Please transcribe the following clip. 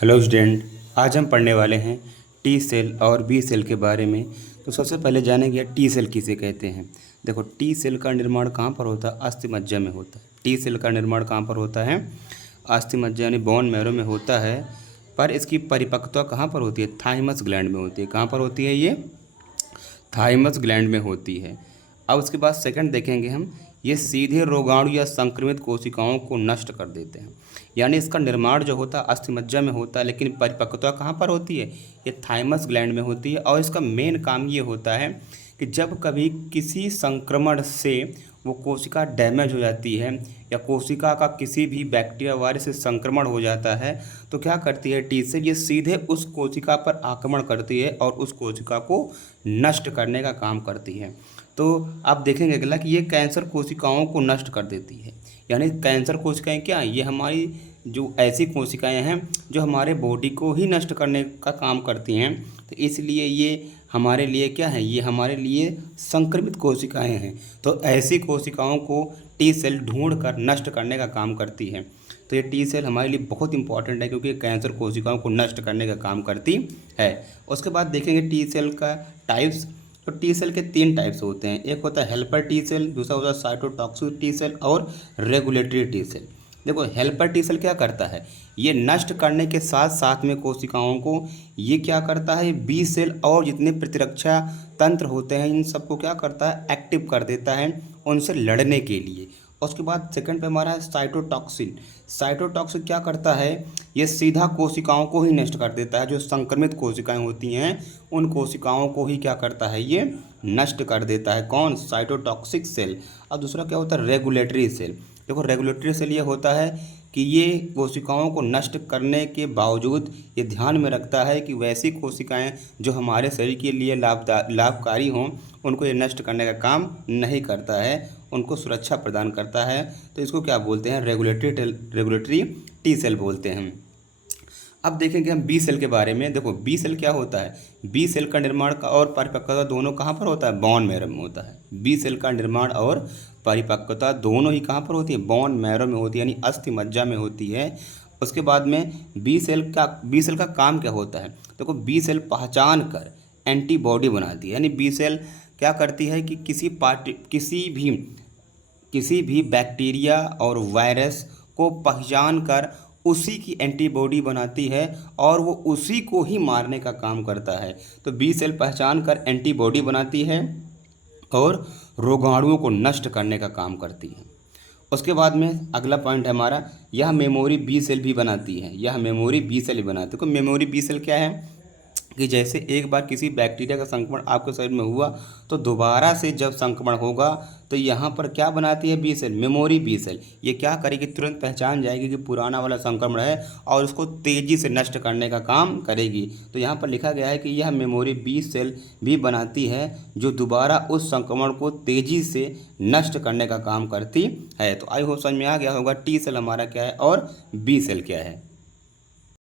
Hello student, आज हम पढ़ने वाले हैं टी सेल और बी सेल के बारे में। तो सबसे पहले जानेंगे टी सेल किसे कहते हैं। देखो, टी सेल का निर्माण कहाँ पर होता है? अस्थिमज्जा में होता है। टी सेल का निर्माण कहाँ पर होता है? अस्थिमज्जा यानी बोन मैरो में होता है। पर इसकी परिपक्वता कहाँ पर होती है? थाइमस ग्लैंड में होती है। कहाँ पर होती है ये? थाइमस ग्लैंड में होती है। अब उसके बाद सेकंड देखेंगे हम, ये सीधे रोगाणु या संक्रमित कोशिकाओं को नष्ट कर देते हैं। यानी इसका निर्माण जो होता है अस्थिमज्जा में होता है, लेकिन परिपक्वता कहाँ पर होती है? ये थाइमस ग्लैंड में होती है। और इसका मेन काम ये होता है कि जब कभी किसी संक्रमण से वो कोशिका डैमेज हो जाती है या कोशिका का किसी भी बैक्टीरिया वायरस से संक्रमण हो जाता है, तो क्या करती है टी सेल? ये सीधे उस कोशिका पर आक्रमण करती है और उस कोशिका को नष्ट करने का काम करती है। तो आप देखेंगे अगला कि ये कैंसर कोशिकाओं को नष्ट कर देती है। यानी कैंसर कोशिकाएं क्या हैं? ये हमारी जो ऐसी कोशिकाएं हैं जो हमारे बॉडी को ही नष्ट करने का काम करती हैं। तो इसलिए ये हमारे लिए क्या है? ये हमारे लिए संक्रमित कोशिकाएं हैं। तो ऐसी कोशिकाओं को टी सेल ढूंढ कर नष्ट करने का काम करती है। तो ये टी सेल हमारे लिए बहुत इंपॉर्टेंट है, क्योंकि ये कैंसर कोशिकाओं को नष्ट करने का काम करती है। उसके बाद देखेंगे टी सेल का टाइप्स। तो टी सेल के 3 टाइप्स होते हैं। एक होता है हेल्पर टी सेल, दूसरा होता है साइटोटॉक्सिक टी सेल और रेगुलेटरी टी सेल। देखो, हेल्पर टी सेल क्या करता है? ये नष्ट करने के साथ साथ में कोशिकाओं को ये क्या करता है? बी सेल और जितने प्रतिरक्षा तंत्र होते हैं इन सबको क्या करता है? एक्टिव कर देता है उनसे लड़ने के लिए। उसके बाद सेकंड पे हमारा है साइटोटॉक्सिन। साइटोटॉक्सिन क्या करता है? ये सीधा कोशिकाओं को ही नष्ट कर देता है। जो संक्रमित कोशिकाएं होती हैं उन कोशिकाओं को ही क्या करता है? ये नष्ट कर देता है। कौन? Cytotoxic cell. और दूसरा क्या होता है? Regulatory cell. देखो, रेगुलेटरी सेल ये होता है कि ये कोशिकाओं को नष्ट करने के बावजूद ये ध्यान में रखता है कि वैसी कोशिकाएं जो हमारे शरीर के लिए लाभकारी हों उनको ये नष्ट करने का काम नहीं करता है, उनको सुरक्षा प्रदान करता है। तो इसको क्या बोलते हैं? रेगुलेटरी टी सेल बोलते हैं। अब देखेंगे हम बी सेल के बारे में। देखो, बी सेल क्या होता है? बी सेल का निर्माण का और परिपक्वता दोनों कहाँ पर होता है? बोन मैरो में होता है। बी सेल का निर्माण और परिपक्वता दोनों ही कहाँ पर होती है? बोन मैरो में होती है, यानी अस्थि मज्जा में होती है। उसके बाद में बी सेल का काम क्या होता है? देखो, बी सेल पहचान कर एंटीबॉडी बनाती है। यानी बी सेल क्या करती है कि किसी भी बैक्टीरिया और वायरस को पहचान कर उसी की एंटीबॉडी बनाती है और वो उसी को ही मारने का काम करता है। तो बी सेल पहचान कर एंटीबॉडी बनाती है और रोगाणुओं को नष्ट करने का काम करती है। उसके बाद में अगला पॉइंट है हमारा, यह मेमोरी बी सेल भी बनाती है। यह मेमोरी बी सेल भी बनाती है। तो मेमोरी बी सेल क्या है कि जैसे एक बार किसी बैक्टीरिया का संक्रमण आपके शरीर में हुआ तो दोबारा से जब संक्रमण होगा तो यहाँ पर क्या बनाती है? B cell, memory B cell. ये क्या करेगी? तुरंत पहचान जाएगी कि पुराना वाला संक्रमण है और उसको तेज़ी से नष्ट करने का काम करेगी। तो यहाँ पर लिखा गया है कि यह मेमोरी बी सेल भी बनाती है जो दोबारा उस संक्रमण को तेज़ी से नष्ट करने का काम करती है। तो आई होप समझ में आ गया होगा टी सेल हमारा क्या है और बी सेल क्या है।